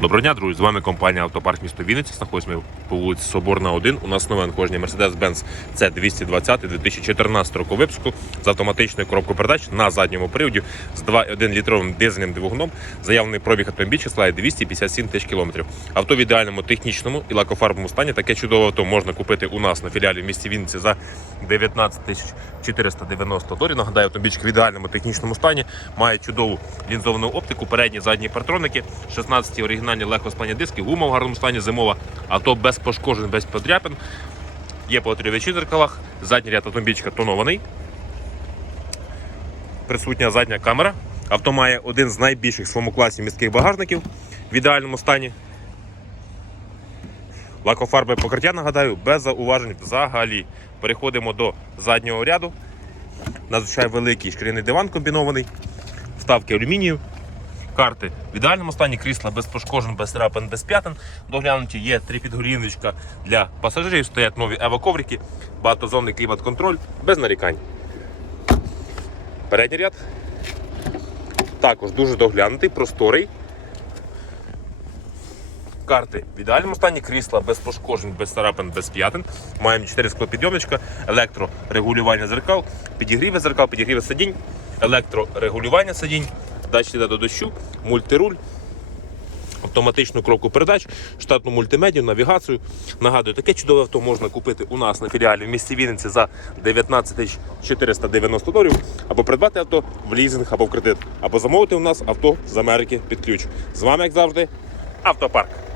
Доброго дня, друзі! З вами компанія Автопарк місто Вінниця. Знаходимося по вулиці Соборна 1. У нас нове надходження Mercedes-Benz C220 2014 року випуску з автоматичною коробкою передач на задньому приводі з 2,1 літровим дизельним двигуном. Заявлений пробіг автомобіля складає 257 тисяч кілометрів. Авто в ідеальному технічному і лакофарбовому стані. Таке чудове авто можна купити у нас на філіалі в місті Вінниці за 19 тисяч 490 доларів. Нагадаю, автомобіль в ідеальному технічному стані. Має чудову лінзовану оптику, передні задні партроники, 16 оригінальні легкосплані диски, гума в гарному стані зимова, авто без пошкоджень, без подряпин. Є повітрювачі в зеркалах, задній ряд автомобільчика тонований. Присутня задня камера. Авто має один з найбільших в своєму класі міських багажників в ідеальному стані. Лакофарбове покриття, нагадаю, без зауважень взагалі. Переходимо до заднього ряду. Надзвичайно великий шкіряний диван комбінований, вставки алюмінію, карти в ідеальному стані, крісла без пошкоджень, без трапин, без п'ятин. Доглянуті є три підгоріночка для пасажирів, стоять нові ево-коврики, багатозонний клімат-контроль, без нарікань. Передній ряд. Також дуже доглянутий, просторий. Карти в ідеальному стані, крісла без пошкоджень, без царапин, без п'ятин. Маємо 4 склопідйомничка, електрорегулювання зеркал, підігріви зеркал, підігріви сидінь, електрорегулювання сидінь, датчик до дощу, мультируль, автоматичну кропку передач, штатну мультимедію, навігацію. Нагадую, таке чудове авто можна купити у нас на філіалі в місті Вінниці за 19 тисяч 490 доларів, або придбати авто в лізинг або в кредит, або замовити у нас авто з Америки під ключ. З вами, як завжди, автопарк.